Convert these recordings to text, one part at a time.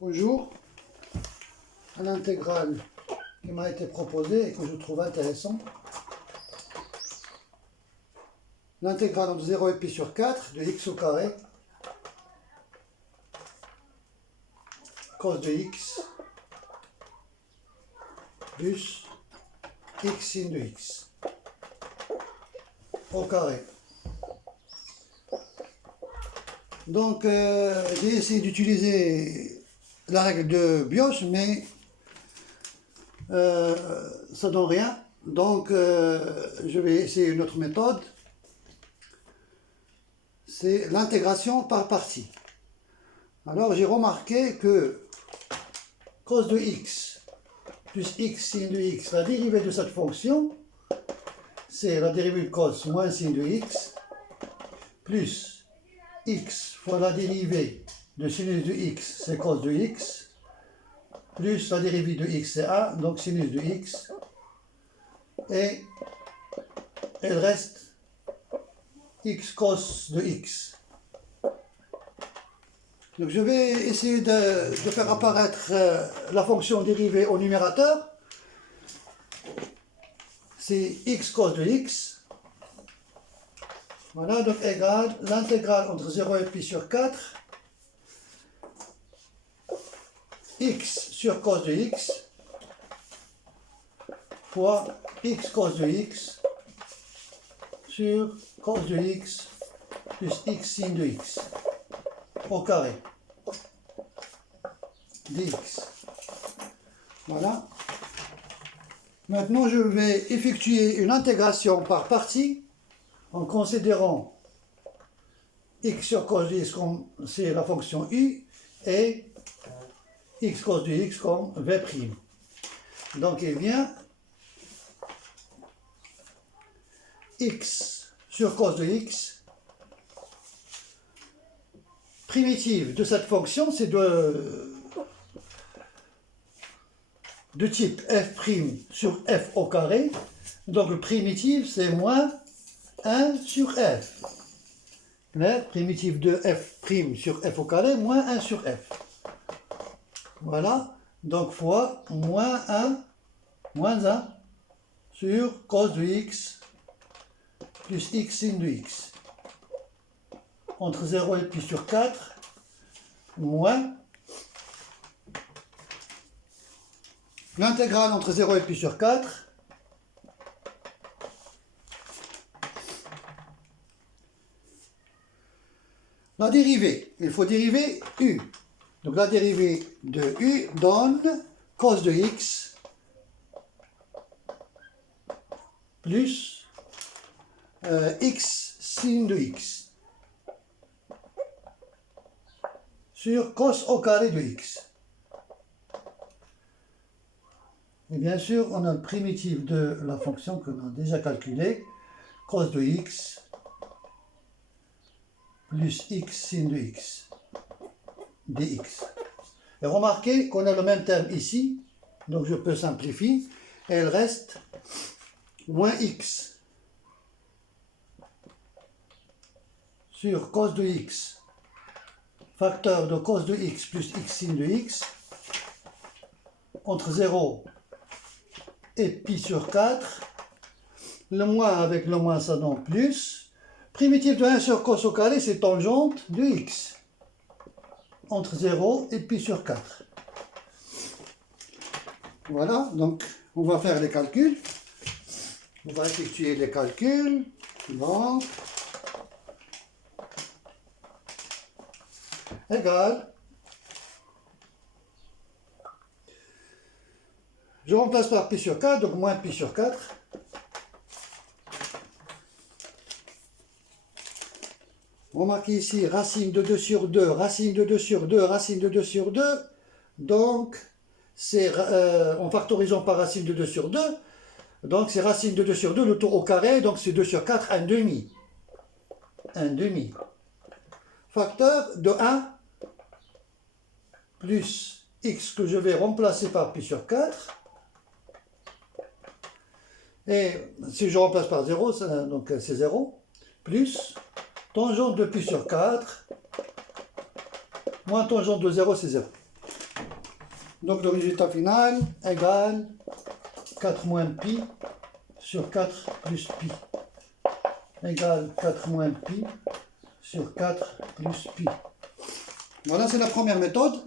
Bonjour, à l'intégrale qui m'a été proposée et que je trouve intéressant. L'intégrale entre 0 et pi sur 4 de x au carré cos de x plus x sin de x au carré. Donc j'ai essayé d'utiliser la règle de Bioch, mais ça donne rien. Donc je vais essayer une autre méthode. C'est l'intégration par partie. Alors j'ai remarqué que cos de x plus x sin de x, la dérivée de cette fonction, c'est la dérivée de cos moins sin de x, plus x fois la dérivée de sinus de x, c'est cos de x, plus la dérivée de x, c'est 1, donc sinus de x, et il reste x cos de x. Donc je vais essayer de faire apparaître la fonction dérivée au numérateur. C'est x cos de x. Voilà, donc égale l'intégrale entre 0 et pi sur 4 x sur cos de x fois x cos de x sur cos de x plus x sin de x au carré dx. Voilà. Maintenant, je vais effectuer une intégration par partie en considérant x sur cos de x comme c'est la fonction u et x cos de x comme v'. Donc, il vient x sur cos de x. Primitive de cette fonction, c'est de type f' sur f au carré. Donc, le primitif, c'est moins 1 sur f. Clair? Primitive de f' sur f au carré, moins 1 sur f. Voilà. Donc, fois moins 1 sur cos de x plus x sin de x. Entre 0 et pi sur 4, moins l'intégrale entre 0 et pi sur 4, la dérivée, il faut dériver u. Donc la dérivée de u donne cos de x plus x sin de x sur cos au carré de x. Et bien sûr, on a le primitif de la fonction que l'on a déjà calculée, cos de x plus x sin de x dx. Et remarquez qu'on a le même terme ici, donc je peux simplifier, et il reste moins x sur cos de x, facteur de cos de x plus x sin de x, entre 0 et pi sur 4, le moins avec le moins ça donne plus, primitif de 1 sur cos au carré, c'est tangente de x, entre 0 et pi sur 4. Voilà, donc on va faire les calculs, on va effectuer les calculs, donc, égale, je remplace par pi sur 4, donc moins pi sur 4. Remarquez ici, racine de 2 sur 2, racine de 2 sur 2, racine de 2 sur 2. Donc, c'est en factorisant par racine de 2 sur 2. Donc, c'est racine de 2 sur 2, le tout au carré. Donc, c'est 2 sur 4, 1 demi. 1 demi. Facteur de 1 plus x que je vais remplacer par pi sur 4. Et si je remplace par 0, donc c'est 0, plus tangente de pi sur 4, moins tangente de 0, c'est 0. Donc le résultat final égale 4 moins pi sur 4 plus pi. Égale 4 moins pi sur 4 plus pi. Voilà, c'est la première méthode.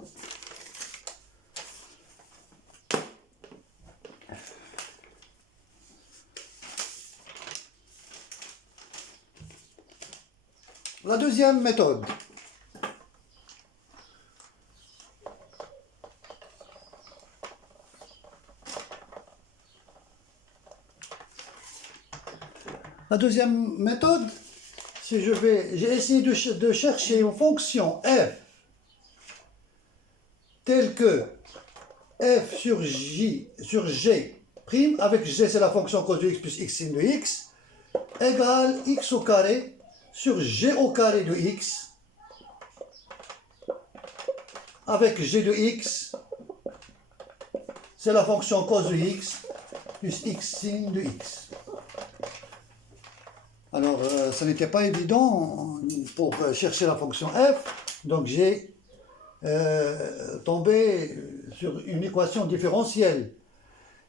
La deuxième méthode. La deuxième méthode, c'est j'ai essayé de chercher une fonction f telle que f sur g prime, avec g c'est la fonction cos de x plus x sin de x, égale x au carré sur g au carré de x, avec g de x, c'est la fonction cos de x plus x sin de x. Alors, ça n'était pas évident pour chercher la fonction f, donc j'ai tombé sur une équation différentielle.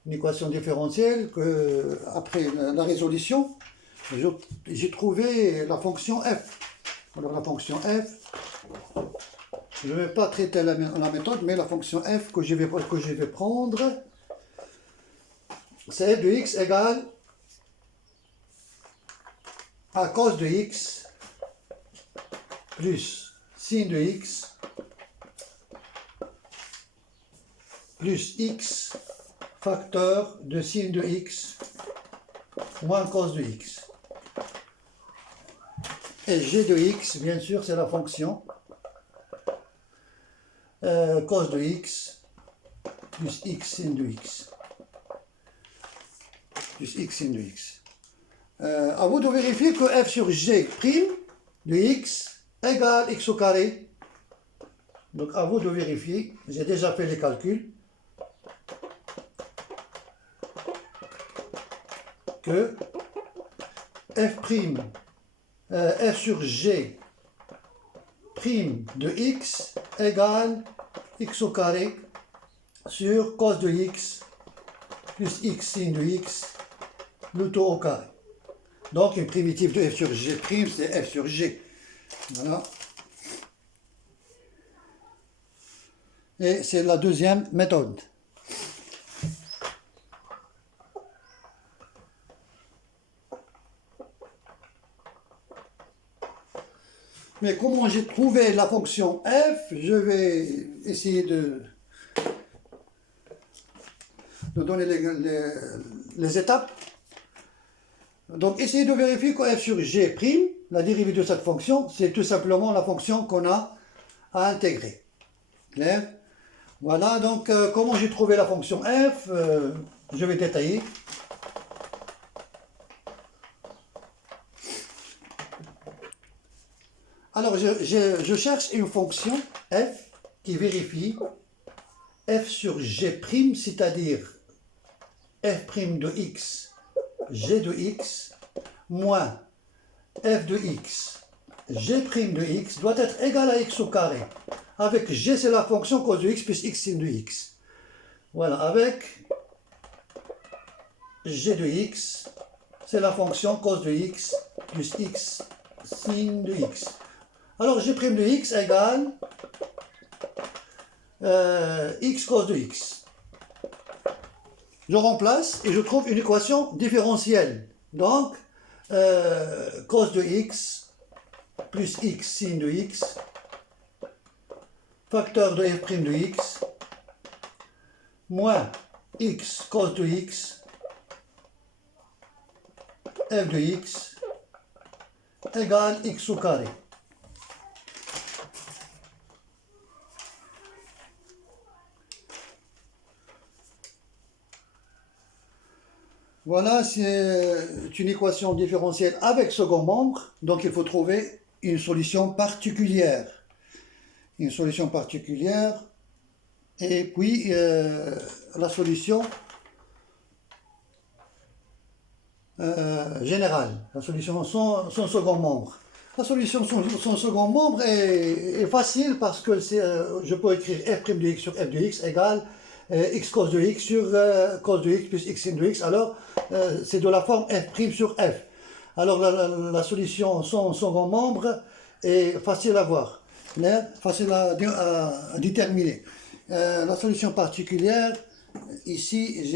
Une équation différentielle que, après la résolution, j'ai trouvé la fonction f. Alors la fonction f, je ne vais pas traiter la méthode, mais la fonction f que je vais prendre, c'est f de x égale à cos de x plus sin de x plus x facteur de sin de x moins cos de x. Et g de x, bien sûr, c'est la fonction cos de x plus x sin de x. Plus x sin de x. À vous de vérifier que f sur g prime de x égale x au carré. Donc à vous de vérifier, j'ai déjà fait les calculs, que f sur g prime de x égale x au carré sur cos de x plus x sin de x, le tout au carré. Donc une primitive de f sur g prime, c'est f sur g. Voilà. Et c'est la deuxième méthode. Mais comment j'ai trouvé la fonction f, je vais essayer de donner les étapes. Donc, essayez de vérifier que f sur g', la dérivée de cette fonction, c'est tout simplement la fonction qu'on a à intégrer. Clair? Voilà, donc, comment j'ai trouvé la fonction f, je vais détailler. Alors, je cherche une fonction f qui vérifie f sur g', c'est-à-dire f' de x, g de x, moins f de x, g' de x, doit être égal à x au carré. Avec g, c'est la fonction cos de x plus x sin de x. Voilà, avec g de x, c'est la fonction cos de x plus x sin de x. Alors, g' de x égale x cos de x. Je remplace et je trouve une équation différentielle. Donc, cos de x plus x sin de x, facteur de f' de x, moins x cos de x, f de x, égale x au carré. Voilà, c'est une équation différentielle avec second membre, donc il faut trouver une solution particulière. Une solution particulière, et puis la solution générale, la solution sans second membre. La solution, son second membre est facile parce que je peux écrire f' de x sur f de x égale x cos de x sur cos de x plus x sin de x. Alors, c'est de la forme f' sur f. Alors, la solution, son second membre est facile à voir, facile à déterminer. La solution particulière, ici,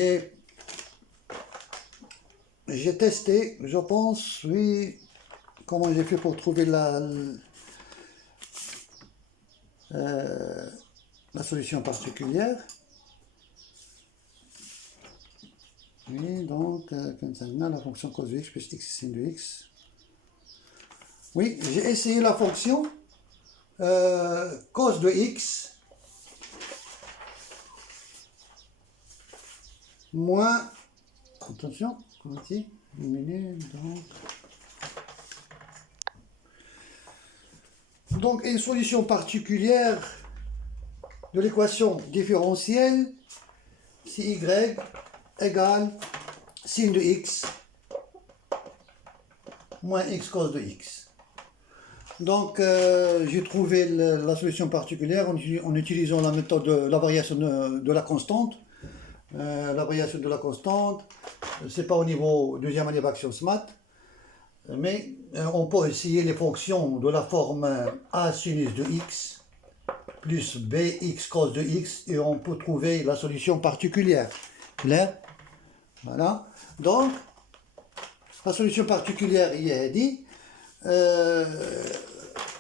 j'ai testé, je pense, oui, comment j'ai fait pour trouver la solution particulière. Oui, donc, la fonction cos de x plus x sin de x. Oui, j'ai essayé la fonction cos de x moins, attention, ici, diminuer, donc une solution particulière de l'équation différentielle si y égale sin de x moins x cos de x. Donc j'ai trouvé la solution particulière en utilisant la méthode de la variation de la constante. La variation de la constante, c'est pas au niveau deuxième année d'action SMAT, mais on peut essayer les fonctions de la forme a sinus de x plus bx cos de x et on peut trouver la solution particulière. Clair? Voilà. Donc, la solution particulière y est dit.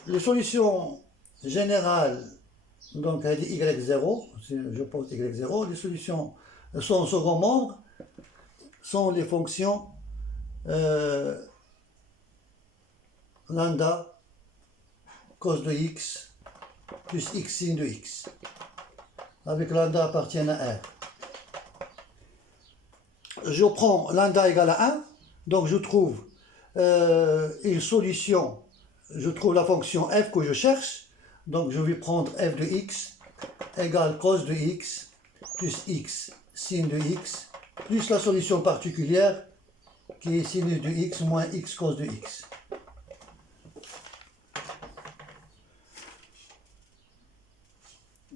Les solutions générales, donc elle dit y0, je pose y0, les solutions son second membre sont les fonctions lambda cos de x plus x sin de x, avec lambda appartient à R. Je prends lambda égale à 1, donc je trouve une solution, je trouve la fonction f que je cherche, donc je vais prendre f de x égale cos de x plus x sin de x, plus la solution particulière qui est sinus de x moins x cos de x.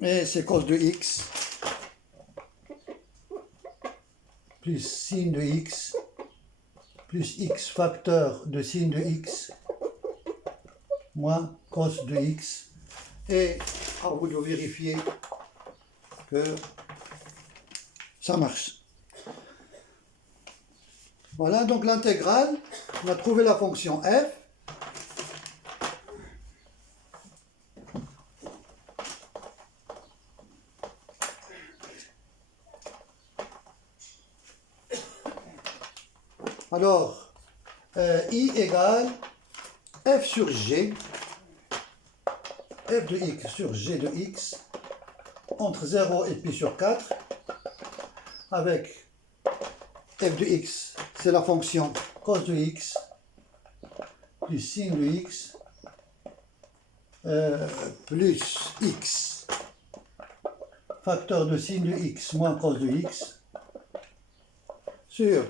Et c'est cos de x plus sin de x plus x facteur de sin de x moins cos de x. Et à vous de vérifier que ça marche. Voilà, donc l'intégrale, on a trouvé la fonction f. Alors, I égale f sur g, f de x sur g de x, entre 0 et pi sur 4, avec f de x, c'est la fonction cos de x, plus sin de x, plus x, facteur de sin de x moins cos de x, sur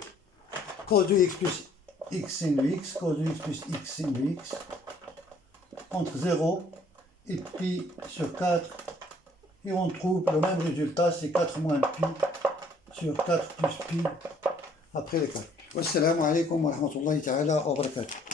cos de x plus x sin de x, cos de x plus x sin de x, entre 0 et pi sur 4, et on trouve le même résultat, c'est 4 moins pi sur 4 plus pi après les calculs. Wassalamu alaikum wa rahmatullahi ta'ala wa barakatuh.